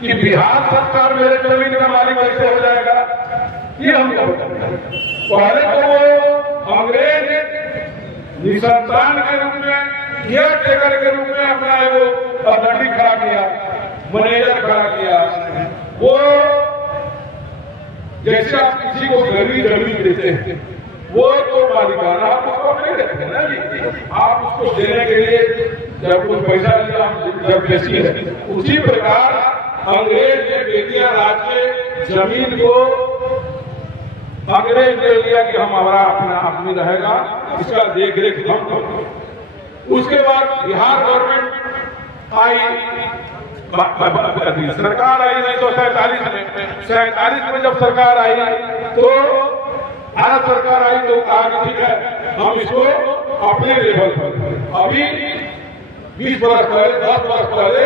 कि बिहार सरकार मेरे जमीन का मालिक कैसे हो जाएगा, ये हम पहले तो वो अंग्रेज निसंतान के रूप में, केयर टेकर के रूप में अपना वो अथॉरिटी खड़ा किया, मैनेजर खड़ा किया। वो जैसे आप किसी को गरीब जमीन देते हैं, वो तो मालिकाना आप उसको नहीं देते ना जी, आप उसको देने के लिए जब कुछ पैसा लिया जब बेची है, उसी प्रकार अंग्रेज ने बेटिया राज के जमीन को अंग्रेज ने लिया कि हम हमारा अपना आदमी रहेगा, इसका देख रेख हम करेंगे। उसके बाद बिहार गवर्नमेंट आई, सरकार आई 1947 में। 47 में जब सरकार आई तो भारत सरकार आई तो कहा ठीक है हम इसको अपने लेवल पर, अभी 20 वर्ष पहले 10 वर्ष पहले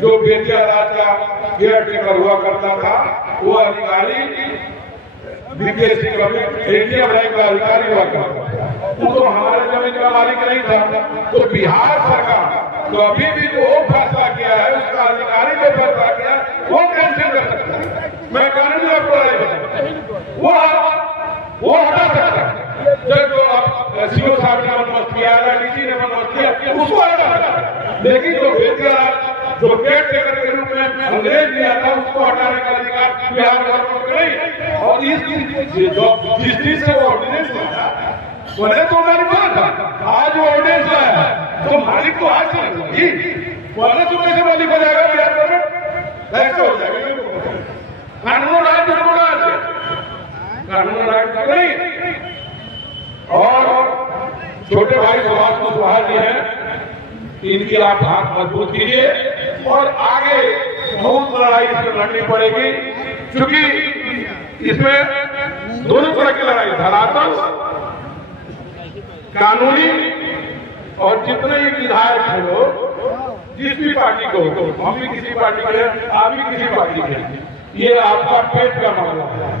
जो बेटिया राज का केयर टेकर हुआ करता था वो अधिकारी बीपीएससी एटीएम रैंक का अधिकारी हुआ करता था, वो तो हमारे जमीन का मालिक नहीं था। तो बिहार सरकार तो अभी भी जो फैसला किया है उसका अधिकारी जो फैसला किया है वो कैंसिल कर सकता है, मैं कानूनी अप्लाई वो हटा सकता है। जो आप सीओ साहब ने बंदोबस्त किया या डीसी ने बंदोबस्त किया उसको हटा सकता है, लेकिन जो बेटिया जो केयर टेकर के रूप में अंग्रेज दिया था उसको हटाने का अधिकार बिहार गवर्नमेंट को नहीं। और जिस चीज से वो ऑर्डिनेंस बना बोले तो मालिक बना था, आज वो ऑर्डिनेंस लाया है तो मालिक तो आज से बोले तो कैसे मालिक हो जाएगा बिहार गवर्नमेंट, कैसे हो जाएगा? कानून राज कानून राज नहीं। और छोटे भाई सुभाष कुशवाहा जी हैं, इनकी आप हाथ मजबूत कीजिए और आगे बहुत लड़ाई इसमें लड़नी पड़ेगी, क्योंकि इसमें दोनों तरह की लड़ाई, धरातल कानूनी, और जितने ही विधायक हैं लोग जिस भी पार्टी को, हम भी किसी पार्टी के हैं, आप भी किसी पार्टी के हैं, ये आपका पेट का मामला है,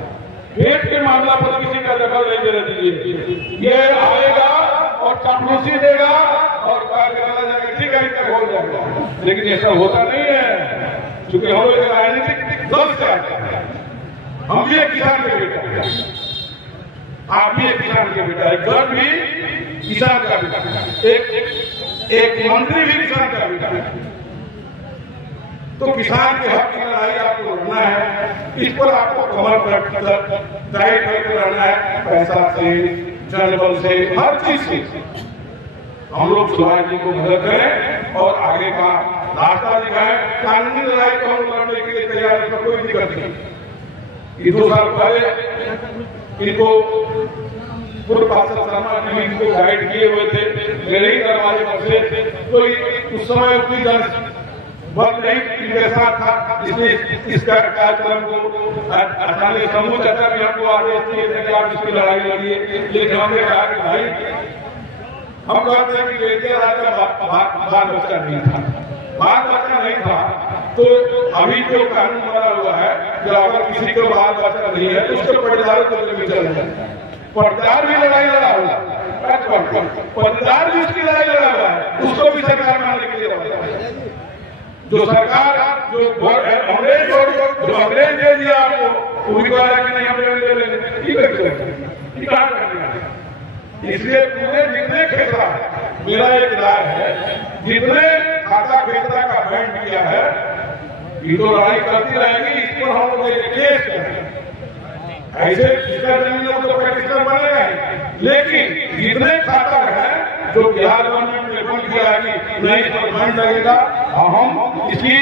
पेट के मामला पर किसी का दखल नहीं देना चाहिए। ये आएगा और चापलूसी देगा और ठीक है इतना बोल जाएगा, लेकिन ऐसा होता नहीं है, क्योंकि हम लोग राजनीतिक दल से आते हैं। हम भी एक किसान के बेटा है, आप भी एक किसान के बेटा है, घर भी किसान का बेटा है, एक मंत्री भी किसान का बेटा है। तो किसान के हक की लड़ाई आपको लड़ना है, इस पर आपको कमर टाइट करके लड़ना है, पैसा से, जनबल से, हर चीज से। हम लोग सुभाष जी को मदद करें और आगे का रास्ता दिखाएं। कानूनी लड़ाई को हम लड़ने के लिए तैयार है, कोई दिक्कत नहीं। 2 साल पहले इनको पूर्व पार्षद शर्मा जी इनको गाइड किए हुए थे, मेरे ही दरवाजे पर से, तो उस समय उतनी दर्ज बल नहीं इनके साथ था, इसलिए इस कार्यक्रम को स्थानीय समूह चाचा भी हमको आदेश दिए थे कि आप इसकी लड़ाई लड़िए, लेकिन हमने कहा कि भाई हम कहते हैं कि बेटिया राज का बाल बच्चा नहीं था, बाल बच्चा नहीं था, तो अभी जो कानून बना हुआ है कि अगर किसी को बाल बच्चा नहीं है तो उसके पट्टेदार को जमीन चल जाए, पट्टेदार भी लड़ाई लड़ा हुआ है, पट्टेदार भी उसकी लड़ाई लड़ा हुआ है, उसको भी सरकार मानने के लिए जो सरकार जो अंग्रेज दे दिया आपको, वो भी कहा कि नहीं हम ले लेंगे, क्या करना है। इसलिए पूरे जितने खेतरा है, मेरा एक राय है, जितने खाता खेतरा का बैंड किया है, ये तो लड़ाई करती रहेगी, इस पर हम लोग एक केस करेंगे। ऐसे जिसका जमीन है तो प्रतिष्ठा बनेगा, लेकिन जितने खाता है जो बिहार गवर्नमेंट ने बंद किया है कि नहीं इस पर बैंड लगेगा, हम इसकी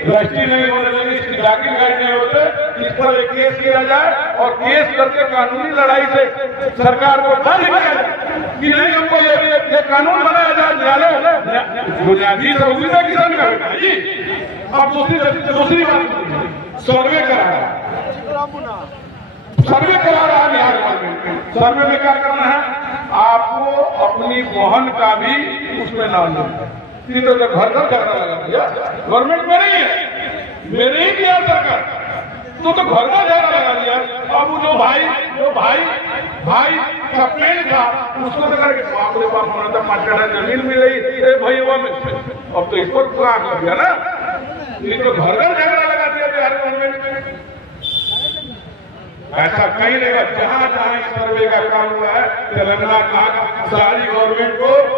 रजिस्ट्री नहीं होने देंगे, इसकी जाति गाइड नहीं होते, इस पर एक केस किया जाए और केस करके कानूनी लड़ाई से सरकार को बंद किया जाए कि नहीं हमको ये कानून बनाया जाए। न्यायालय बुनियादी सहूलियत है किसान का बेटा जी। अब दूसरी बात, सर्वे करा रहा है बिहार गवर्नमेंट, सर्वे में क्या करना है, आपको अपनी मोहन का भी उसमें नाम लेना है। तो जब घर घर झगड़ा लगा दिया, गवर्नमेंट में नहीं है, मेरे ही बिहार सरकार, तो घर घर झगड़ा लगा दिया। अब वो जो भाई का पेड़ था उसको तो करके बाप रे बाप हमारा तो मार्केट जमीन मिल रही है भाई, वो अब तो इस पर पूरा कर दिया ना, ये तो घर घर झगड़ा लगा ऐसा कहीं नहीं, जहां जहां इस सर्वे का काम हुआ है तेलंगाना सारी गवर्नमेंट को